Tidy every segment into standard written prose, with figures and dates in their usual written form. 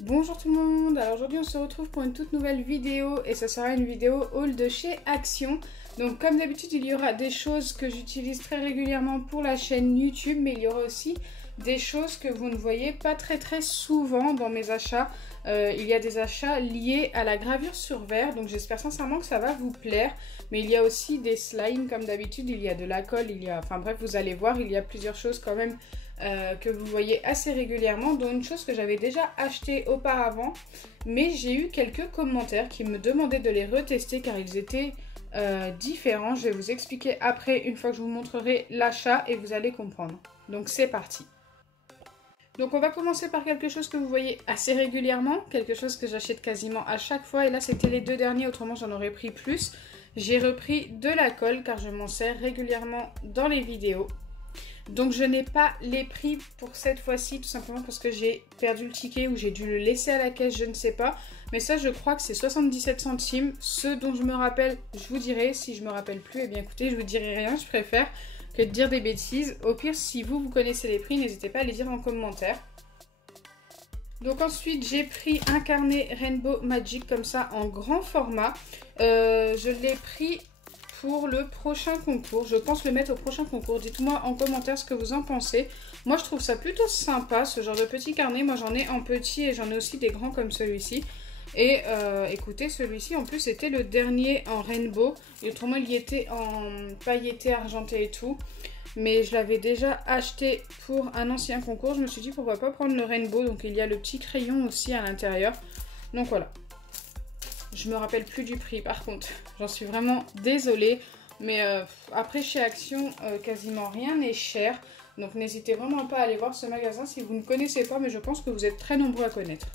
Bonjour tout le monde, alors aujourd'hui on se retrouve pour une toute nouvelle vidéo et ça sera une vidéo haul de chez Action. Donc comme d'habitude il y aura des choses que j'utilise très régulièrement pour la chaîne YouTube, mais il y aura aussi des choses que vous ne voyez pas très souvent dans mes achats. Il y a des achats liés à la gravure sur verre, donc j'espère sincèrement que ça va vous plaire. Mais il y a aussi des slimes comme d'habitude, il y a de la colle, enfin bref vous allez voir, il y a plusieurs choses quand même que vous voyez assez régulièrement, dont une chose que j'avais déjà acheté auparavant, mais j'ai eu quelques commentaires qui me demandaient de les retester car ils étaient différents. Je vais vous expliquer après, une fois que je vous montrerai l'achat, et vous allez comprendre. Donc c'est parti. Donc on va commencer par quelque chose que vous voyez assez régulièrement, quelque chose que j'achète quasiment à chaque fois, et là c'était les deux derniers, autrement j'en aurais pris plus. J'ai repris de la colle car je m'en sers régulièrement dans les vidéos. Donc je n'ai pas les prix pour cette fois-ci, tout simplement parce que j'ai perdu le ticket ou j'ai dû le laisser à la caisse, je ne sais pas. Mais ça je crois que c'est 77 centimes, ce dont je me rappelle, je vous dirai. Si je me rappelle plus, eh bien écoutez, je vous dirai rien, je préfère que de dire des bêtises. Au pire, si vous connaissez les prix, n'hésitez pas à les dire en commentaire. Donc ensuite j'ai pris un carnet Rainbow Magic comme ça en grand format. Je l'ai pris pour le prochain concours. Je pense le mettre au prochain concours. Dites-moi en commentaire ce que vous en pensez. Moi je trouve ça plutôt sympa ce genre de petit carnet. Moi j'en ai en petit et j'en ai aussi des grands comme celui-ci. Et écoutez, celui-ci en plus c'était le dernier en rainbow. Et autrement il y était en pailleté argenté et tout. Mais je l'avais déjà acheté pour un ancien concours. Je me suis dit pourquoi pas prendre le rainbow. Donc il y a le petit crayon aussi à l'intérieur. Donc voilà. Je me rappelle plus du prix par contre. J'en suis vraiment désolée. Mais après chez Action, quasiment rien n'est cher. Donc n'hésitez vraiment pas à aller voir ce magasin si vous ne connaissez pas. Mais je pense que vous êtes très nombreux à connaître.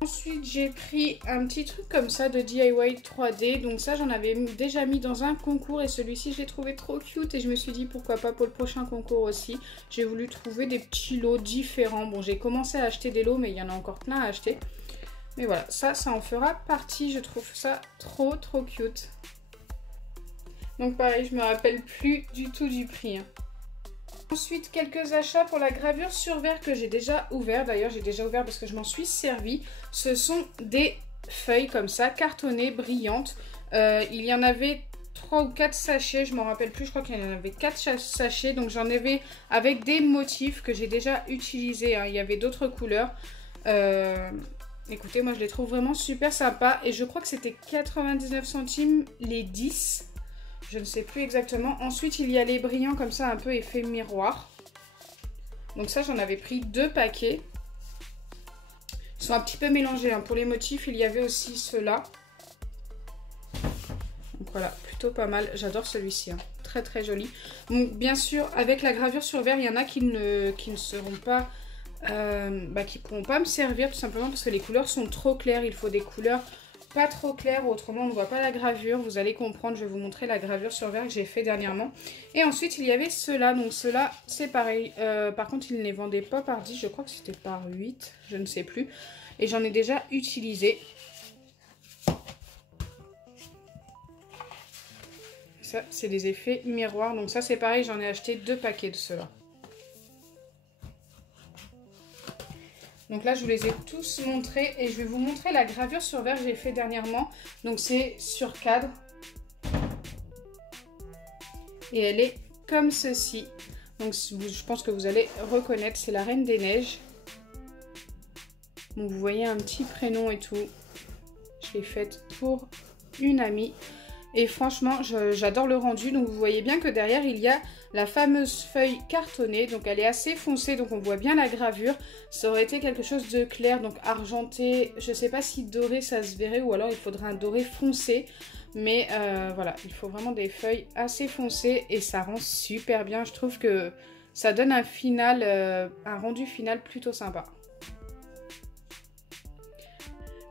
Ensuite, j'ai pris un petit truc comme ça de DIY 3D. Donc ça, j'en avais déjà mis dans un concours et celui-ci, je l'ai trouvé trop cute et je me suis dit pourquoi pas pour le prochain concours aussi. J'ai voulu trouver des petits lots différents. Bon, j'ai commencé à acheter des lots, mais il y en a encore plein à acheter. Mais voilà, ça en fera partie. Je trouve ça trop cute. Donc pareil, je me rappelle plus du tout du prix. Ensuite, quelques achats pour la gravure sur verre que j'ai déjà ouvert. D'ailleurs, j'ai déjà ouvert parce que je m'en suis servi. Ce sont des feuilles comme ça, cartonnées, brillantes. Il y en avait 3 ou 4 sachets, je m'en rappelle plus. Je crois qu'il y en avait 4 sachets. Donc j'en avais avec des motifs que j'ai déjà utilisés. Hein. Il y avait d'autres couleurs. Écoutez, moi je les trouve vraiment super sympas. Et je crois que c'était 99 centimes les 10. Je ne sais plus exactement. Ensuite, il y a les brillants comme ça, un peu effet miroir. Donc ça, j'en avais pris 2 paquets. Ils sont un petit peu mélangés. Hein. Pour les motifs, il y avait aussi ceux-là. Donc voilà, plutôt pas mal. J'adore celui-ci. Hein. Très joli. Donc bien sûr, avec la gravure sur verre, il y en a qui ne seront pas... qui ne pourront pas me servir tout simplement parce que les couleurs sont trop claires. Il faut des couleurs... pas trop clair, autrement on ne voit pas la gravure. Vous allez comprendre, je vais vous montrer la gravure sur verre que j'ai fait dernièrement. Et ensuite il y avait ceux-là, donc ceux-là c'est pareil. Par contre ils ne les vendaient pas par 10, je crois que c'était par 8, je ne sais plus. Et j'en ai déjà utilisé. Ça c'est des effets miroirs, donc ça c'est pareil, j'en ai acheté 2 paquets de ceux-là. Donc là, je vous les ai tous montrés et je vais vous montrer la gravure sur verre que j'ai fait dernièrement. Donc c'est sur cadre. Et elle est comme ceci. Donc je pense que vous allez reconnaître, c'est la Reine des Neiges. Donc vous voyez un petit prénom et tout. Je l'ai faite pour une amie. Et franchement, j'adore le rendu. Donc vous voyez bien que derrière, il y a la fameuse feuille cartonnée. Donc elle est assez foncée, donc on voit bien la gravure. Ça aurait été quelque chose de clair, donc argenté. Je ne sais pas si doré ça se verrait ou alors il faudrait un doré foncé. Mais voilà, il faut vraiment des feuilles assez foncées et ça rend super bien. Je trouve que ça donne un final, un rendu final plutôt sympa.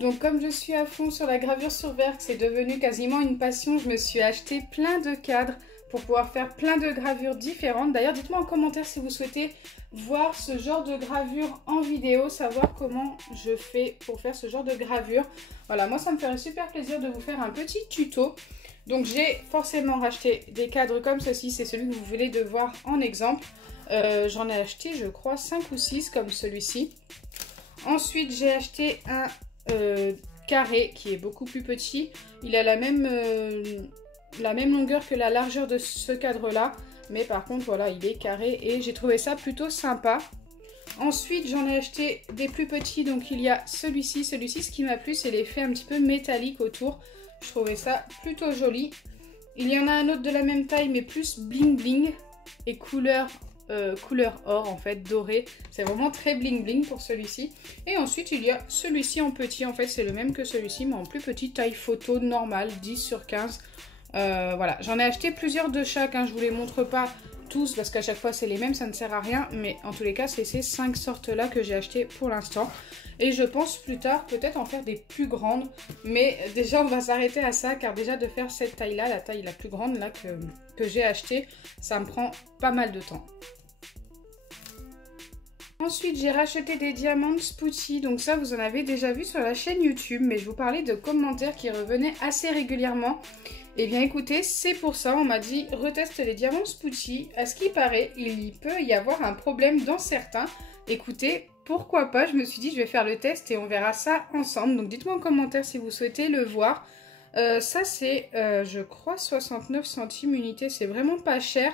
Donc comme je suis à fond sur la gravure sur verre, que c'est devenu quasiment une passion, je me suis acheté plein de cadres pour pouvoir faire plein de gravures différentes. D'ailleurs, dites-moi en commentaire si vous souhaitez voir ce genre de gravure en vidéo, savoir comment je fais pour faire ce genre de gravure. Voilà, moi ça me ferait super plaisir de vous faire un petit tuto. Donc j'ai forcément racheté des cadres comme ceci, c'est celui que vous venez de voir en exemple. J'en ai acheté je crois 5 ou 6 comme celui-ci. Ensuite j'ai acheté un carré qui est beaucoup plus petit. Il a la même longueur que la largeur de ce cadre là. Mais par contre voilà, il est carré et j'ai trouvé ça plutôt sympa. Ensuite j'en ai acheté des plus petits, donc il y a celui-ci. Celui-ci, ce qui m'a plu, c'est l'effet un petit peu métallique autour. Je trouvais ça plutôt joli. Il y en a un autre de la même taille mais plus bling bling et couleur or en fait, doré. C'est vraiment très bling bling pour celui-ci. Et ensuite il y a celui-ci en petit, en fait c'est le même que celui-ci mais en plus petit, taille photo normale, 10/15. Voilà, j'en ai acheté plusieurs de chaque, hein. Je vous les montre pas tous parce qu'à chaque fois c'est les mêmes, ça ne sert à rien, mais en tous les cas c'est ces 5 sortes là que j'ai acheté pour l'instant. Et je pense plus tard peut-être en faire des plus grandes, mais déjà on va s'arrêter à ça car déjà de faire cette taille là, la taille la plus grande là que j'ai acheté, ça me prend pas mal de temps. Ensuite j'ai racheté des diamants Putty, donc ça vous en avez déjà vu sur la chaîne YouTube, mais je vous parlais de commentaires qui revenaient assez régulièrement. Et bien écoutez, c'est pour ça, on m'a dit reteste les diamants Putty. À ce qui paraît, il peut y avoir un problème dans certains. Écoutez, pourquoi pas, je me suis dit je vais faire le test et on verra ça ensemble. Donc dites-moi en commentaire si vous souhaitez le voir. Ça c'est, je crois, 69 centimes unité, c'est vraiment pas cher.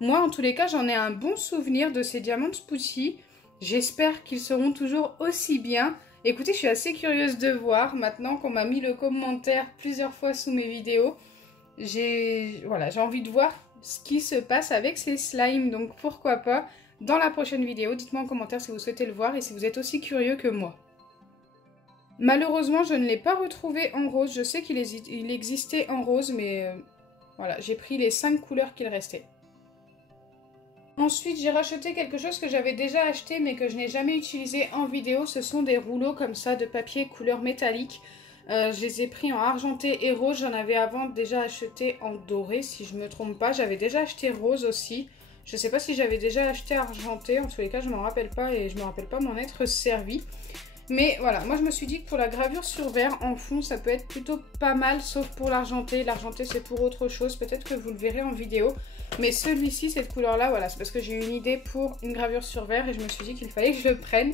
Moi en tous les cas, j'en ai un bon souvenir de ces diamants Putty. J'espère qu'ils seront toujours aussi bien. Écoutez, je suis assez curieuse de voir, maintenant qu'on m'a mis le commentaire plusieurs fois sous mes vidéos. J'ai envie de voir ce qui se passe avec ces slimes, donc pourquoi pas dans la prochaine vidéo. Dites-moi en commentaire si vous souhaitez le voir et si vous êtes aussi curieux que moi. Malheureusement, je ne l'ai pas retrouvé en rose. Je sais qu'il existait en rose, mais voilà, j'ai pris les 5 couleurs qu'il restait. Ensuite, j'ai racheté quelque chose que j'avais déjà acheté mais que je n'ai jamais utilisé en vidéo. Ce sont des rouleaux comme ça de papier couleur métallique. Je les ai pris en argenté et rose. J'en avais avant déjà acheté en doré si je ne me trompe pas. J'avais déjà acheté rose aussi. Je ne sais pas si j'avais déjà acheté argenté. En tous les cas, je ne m'en rappelle pas et je ne me rappelle pas m'en être servi. Mais voilà, moi je me suis dit que pour la gravure sur verre en fond, ça peut être plutôt pas mal, sauf pour l'argenté. L'argenté c'est pour autre chose, peut-être que vous le verrez en vidéo. Mais celui-ci, cette couleur-là, voilà, c'est parce que j'ai eu une idée pour une gravure sur verre et je me suis dit qu'il fallait que je le prenne.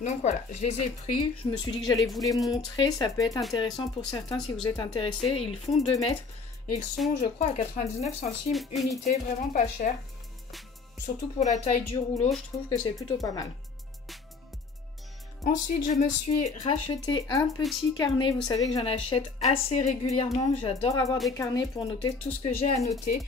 Donc voilà, je les ai pris, je me suis dit que j'allais vous les montrer, ça peut être intéressant pour certains si vous êtes intéressés. Ils font 2 mètres, ils sont je crois à 99 centimes unité, vraiment pas cher. Surtout pour la taille du rouleau, je trouve que c'est plutôt pas mal. Ensuite, je me suis racheté un petit carnet. Vous savez que j'en achète assez régulièrement. J'adore avoir des carnets pour noter tout ce que j'ai à noter.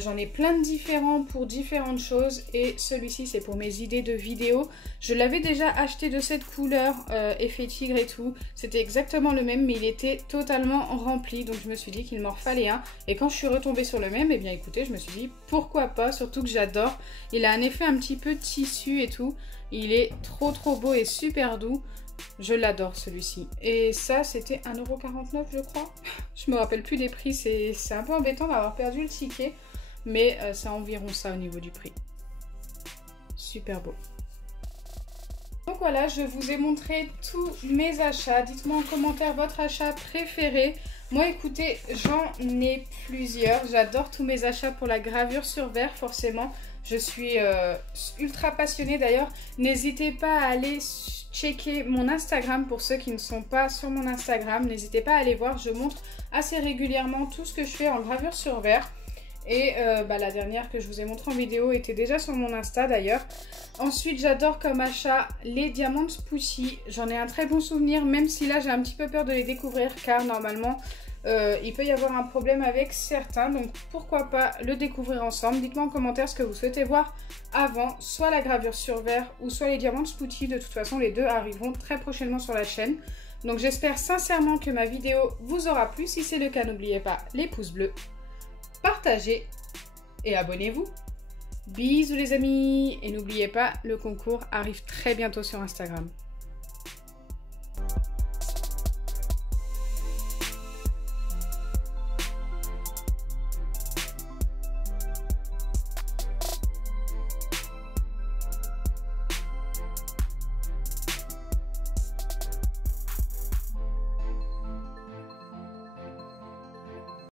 J'en ai plein de différents pour différentes choses. Et celui-ci, c'est pour mes idées de vidéos. Je l'avais déjà acheté de cette couleur, effet tigre et tout. C'était exactement le même, mais il était totalement rempli. Donc je me suis dit qu'il m'en fallait un. Et quand je suis retombée sur le même, eh bien écoutez, je me suis dit pourquoi pas. Surtout que j'adore. Il a un effet un petit peu tissu et tout. Il est trop beau et super doux. Je l'adore celui-ci. Et ça, c'était 1,49 € je crois. Je me rappelle plus des prix. C'est un peu embêtant d'avoir perdu le ticket. Mais c'est environ ça au niveau du prix. Super beau. Donc voilà, je vous ai montré tous mes achats. Dites-moi en commentaire votre achat préféré. Moi, écoutez, j'en ai plusieurs. J'adore tous mes achats pour la gravure sur verre, forcément. Je suis ultra passionnée d'ailleurs. N'hésitez pas à aller checker mon Instagram pour ceux qui ne sont pas sur mon Instagram. N'hésitez pas à aller voir. Je montre assez régulièrement tout ce que je fais en gravure sur verre. Et la dernière que je vous ai montrée en vidéo était déjà sur mon Insta d'ailleurs. Ensuite, j'adore comme achat les diamants Putty. J'en ai un très bon souvenir, même si là j'ai un petit peu peur de les découvrir car normalement il peut y avoir un problème avec certains. Donc pourquoi pas le découvrir ensemble. Dites-moi en commentaire ce que vous souhaitez voir avant, soit la gravure sur verre ou soit les diamants Putty. De toute façon, les deux arriveront très prochainement sur la chaîne. Donc j'espère sincèrement que ma vidéo vous aura plu. Si c'est le cas, n'oubliez pas les pouces bleus. Partagez et abonnez-vous. Bisous les amis. Et n'oubliez pas, le concours arrive très bientôt sur Instagram.